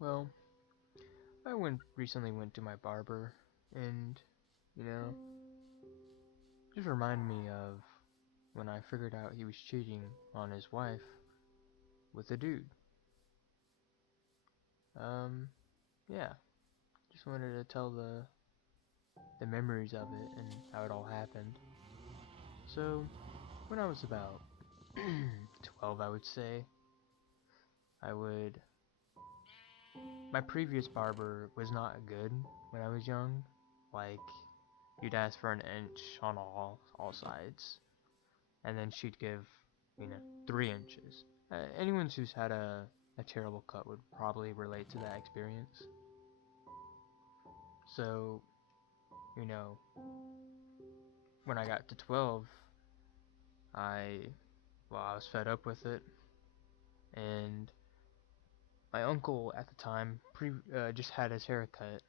Well, I recently went to my barber, and you know, just reminded me of when I figured out he was cheating on his wife with a dude. Um, yeah, just wanted to tell the memories of it and how it all happened. So, when I was about 12, I would say, I would. My previous barber was not good when I was young. Like, you'd ask for an inch on all sides, and then she'd give, 3 inches. Anyone who's had a terrible cut would probably relate to that experience. So, you know, when I got to 12, I, I was fed up with it, and my uncle at the time just had his hair cut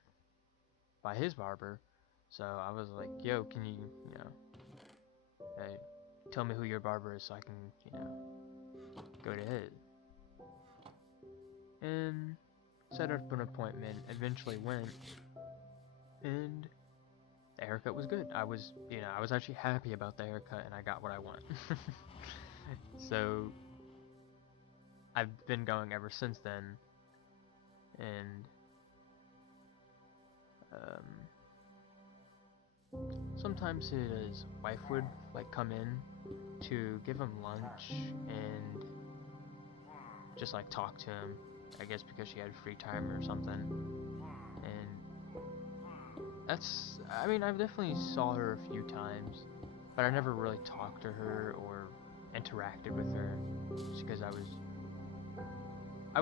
by his barber, so I was like, yo, can you, tell me who your barber is so I can, go to his. And set up an appointment, eventually went, and the haircut was good. I was actually happy about the haircut and I got what I want. So, I've been going ever since then, and, um, sometimes his wife would, like, come in to give him lunch and just, like, talk to him, I guess because she had free time or something, and I've definitely saw her a few times, but I never really talked to her or interacted with her, just because I was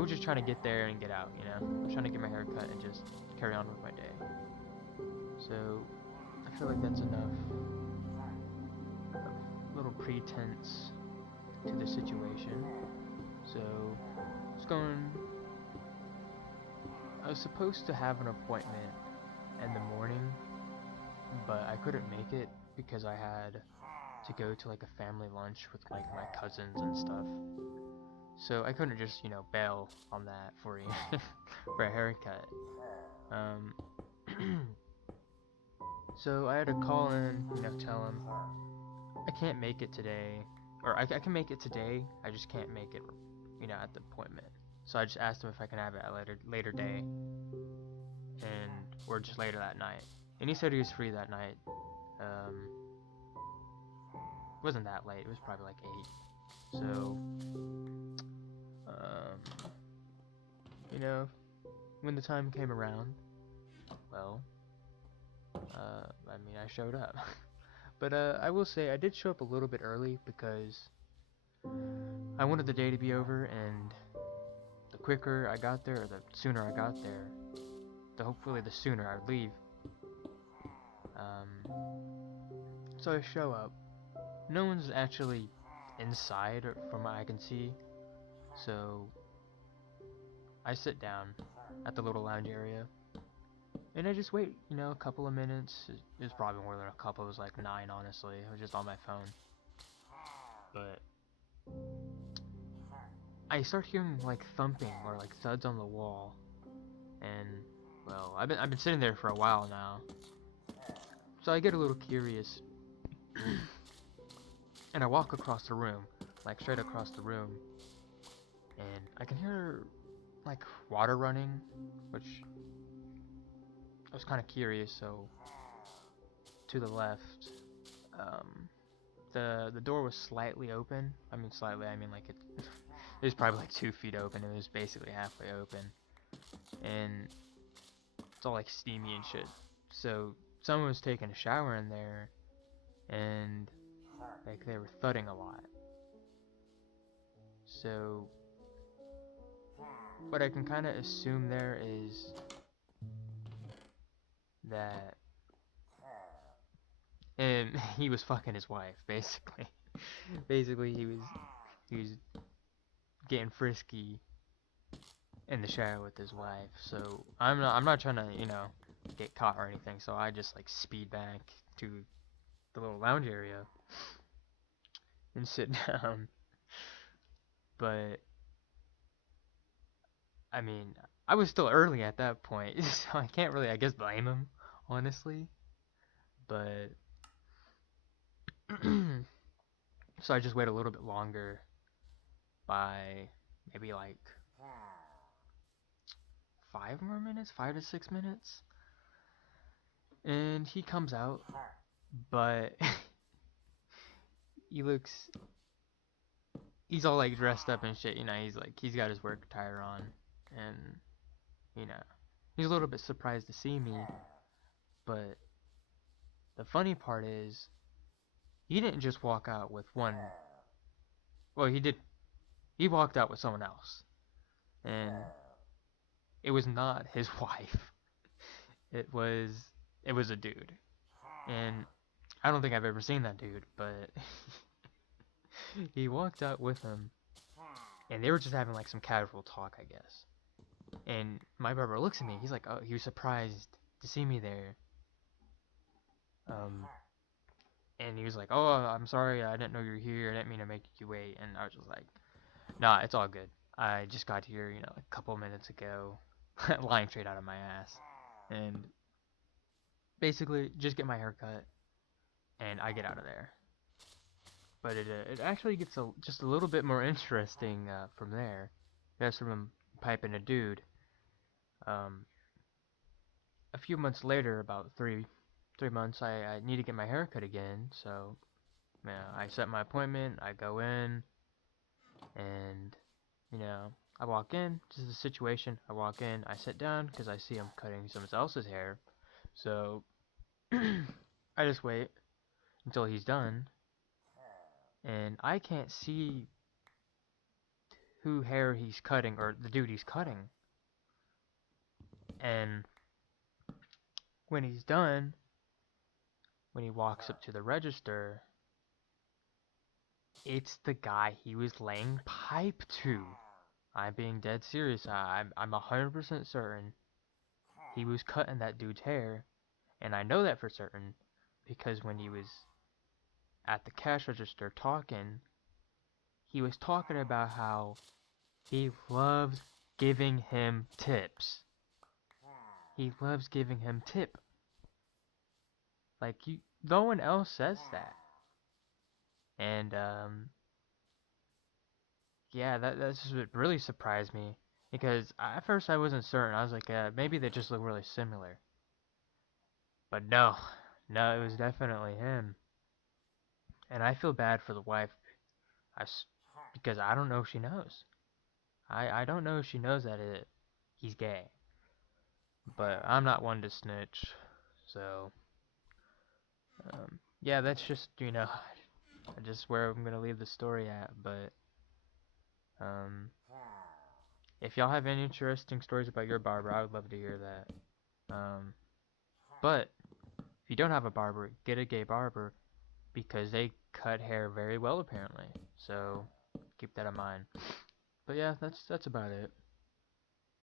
just trying to get there and get out, I was trying to get my hair cut and just carry on with my day. So, I feel like that's enough of little pretense to the situation. So, it's going. I was supposed to have an appointment in the morning, but I couldn't make it because I had to go to like a family lunch with like my cousins and stuff. So I couldn't just, bail on that for for a haircut. Um, so I had to call in, tell him I can't make it today, or I can make it today. I just can't make it, at the appointment. So I just asked him if I can have it at a later day, and or just later that night. And he said he was free that night. It wasn't that late. It was probably like 8. So, um, when the time came around, well, I showed up. But I will say I did show up a little bit early because I wanted the day to be over, and the quicker I got there, or the sooner I got there, hopefully the sooner I'd leave. So I show up. No one's actually inside, from what I can see. So I sit down at the little lounge area, and I just wait, a couple of minutes. It was probably more than a couple. It was like 9, honestly. I was just on my phone. But I start hearing like thumping or like thuds on the wall, and well, I've been sitting there for a while now, so I get a little curious, and I walk across the room, like straight across the room, and I can hear like water running, which I was kind of curious. So to the left, um, the door was slightly open. I mean slightly. I mean like it was probably like 2 feet open. It was basically halfway open, and it's all like steamy and shit. So someone was taking a shower in there, and like they were thudding a lot. So what I can kind of assume there is that he was fucking his wife, basically. Basically, he was getting frisky in the shower with his wife. So I'm not trying to get caught or anything. So I just like speed back to the little lounge area and sit down. But I mean, I was still early at that point, so I can't really, I guess, blame him, honestly. But so I just wait a little bit longer by maybe like 5 more minutes, 5 to 6 minutes, and he comes out, but he looks, he's all like dressed up and shit, he's got his work attire on, and you know, he's a little bit surprised to see me, but the funny part is, he didn't just walk out with one, well, he did, he walked out with someone else, and it was not his wife, it was, it was a dude, and I don't think I've ever seen that dude, but he walked out with him, and they were just having like some casual talk, I guess. And my barber looks at me. He's like, "Oh, he was surprised to see me there." Um, and he was like, "Oh, I'm sorry. I didn't know you were here. I didn't mean to make you wait." And I was just like, "Nah, it's all good. I just got here, a couple minutes ago, lying straight out of my ass, and basically just get my hair cut, and I get out of there." But it actually gets just a little bit more interesting from there. That's from him piping a dude. Um, a few months later, about 3 months, I need to get my hair cut again. So yeah, I set my appointment. I go in, and I walk in. This is the situation. I walk in. I sit down because I see him cutting someone else's hair. So I just wait until he's done, and I can't see who hair he's cutting or the dude he's cutting. And when he's done, when he walks up to the register, it's the guy he was laying pipe to. I'm being dead serious. I'm 100% certain he was cutting that dude's hair, and I know that for certain because when he was at the cash register talking, he was talking about how he loves giving him tips. He loves giving him tip. Like no one else says that. And yeah, that's just what really surprised me because at first I wasn't certain. I was like, maybe they just look really similar. But no, no, it was definitely him. And I feel bad for the wife, because I don't know if she knows. I don't know if she knows that he's gay. But I'm not one to snitch, so yeah, that's just just where I'm gonna leave the story at. But um, if y'all have any interesting stories about your barber, I would love to hear that. But if you don't have a barber, get a gay barber because they cut hair very well apparently. So keep that in mind. But yeah, that's about it.